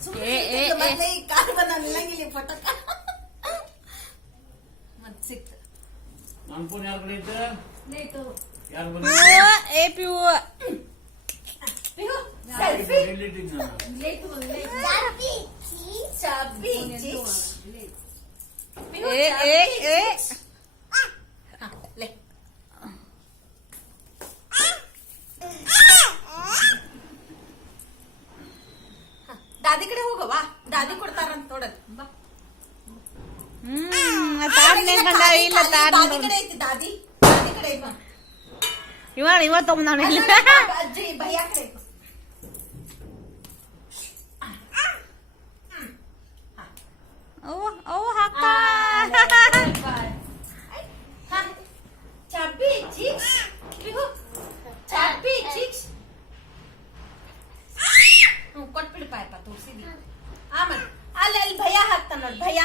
ಕಾಲು ಬಂದ ನಿಲ್ಲಂಗಿಲ್ಲ ಪಟಕ ಮತ್ ಸಿಕ್ತ ನನ್ನ ಫೋನ್ ಯಾರು ಬಂದಿತ್ತು ಯಾರು ಏ ಪಿಯು ಸೆಲ್ಫಿ ದಾದಿ ಕಡೆ ಹೋಗವಾ ದಾದಿ ಕೊಡ್ತಾರಂತ ನೋಡಲ್ ಇಲ್ಲ ದಾದಿ ಕಡೆ ಐತಿ ದಾದಿ ದಾದಿ ಕಡೆ ಐತಿ ಇವ ತಗೊಂಡ್ ಅಜ್ಜಿ ಭಯ್ಯ ಕಡೆ ಅವು ಹಾಕ ಚಾಪಿ ಚಿಕ್ಸ್ ಚಾಪಿ ಚಿಕ್ಸ್ ಕೊಟ್ಬಿಡು ಪಾಯಪ್ಪ ತೋರಿಸಿದಿ ಆಮೇಲೆ ಅಲ್ಲಿ ಭಯ ಹಾಕ್ತಾನ ನೋಡಿ ಭಯ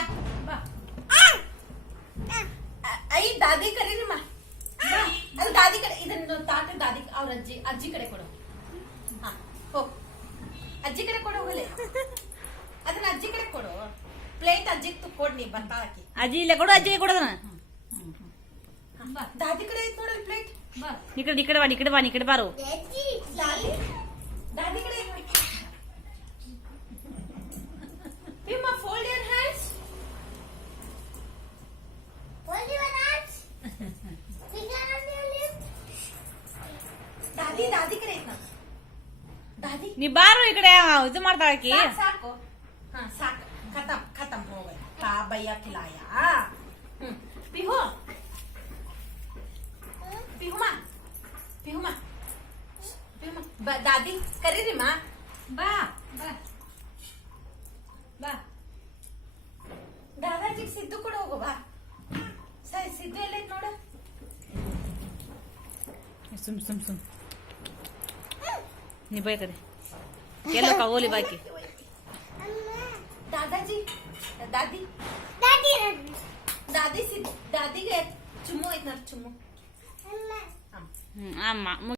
ಐ ದಾದಿ ಕರೀರಿಮ್ಮ ಅಲ್ಲಿ ದಾದಿ ಕಡೆ ಇದನ್ನ ತಾಟ ದಾದಿ ಅವ್ರ ಅಜ್ಜಿ ಕಡೆ ಕೊಡು ಹಾ ಹೋಗ್ ಅಜ್ಜಿ ಕಡೆ ಕೊಡು ಹೋಗಲಿ ಅದನ್ನ ಅಜ್ಜಿ ಕಡೆ ಕೊಡು ಪ್ಲೇಟ್ ಅಜ್ಜಿ ಕೊಡ್ ನೀ ಬರ್ತಾಳಕಿ ಅಜ್ಜಿ ಇಲ್ಲ ಕೊಡು ಅಜ್ಜಿಗೆ ಕೊಡೋದನ ದಾದಿ ಕಡೆ ಐತ್ ನೋಡಲ್ ಪ್ಲೇಟ್ ಈ ಕಡೆ ಬಾ ಈ ಕಡೆ ಬಾರು ದಾದಿ ಕಡೆ Pima, fold your hands. Fold your hands. Finger on your lip. ದಾದಿ ಕಡೆ ಐತ್ ದಾದಿ ನೀ ಬಾರು ಈ ಕಡೆ ಇದು ಮಾಡ್ತಾಳಕಿ ಸಾಕು ಹಾ ಸಾಕು ಖತಮ್ ಹೋಗ ತಾ ಭಯ್ಯ ಖಿಲಾಯ ಪಿಹು ಪಿಹುಮಾ ದಾದಿ ಕರೀರಿಮ್ಮ ಬಾ ದಾದಾಜಿಗೆ ಸಿದ್ದು ಕೂಡ ಹೋಗು ಬಾ ಸರಿ ಸಿದ್ದು ಎಲ್ಲ ಐತ್ ನೋಡು ಸುಮ್ ನೀ ಬೈ ಕಡೆ ಎಲ್ಲ ಕಗೋಲಿ ಬಾಕಿ ದಾದಾಜಿ ದಾದಿಗೆ ಚುಮ್ಮು ಐತ್ ನೋಡಿ ಚುಮ್ಮು ಅಮ್ಮ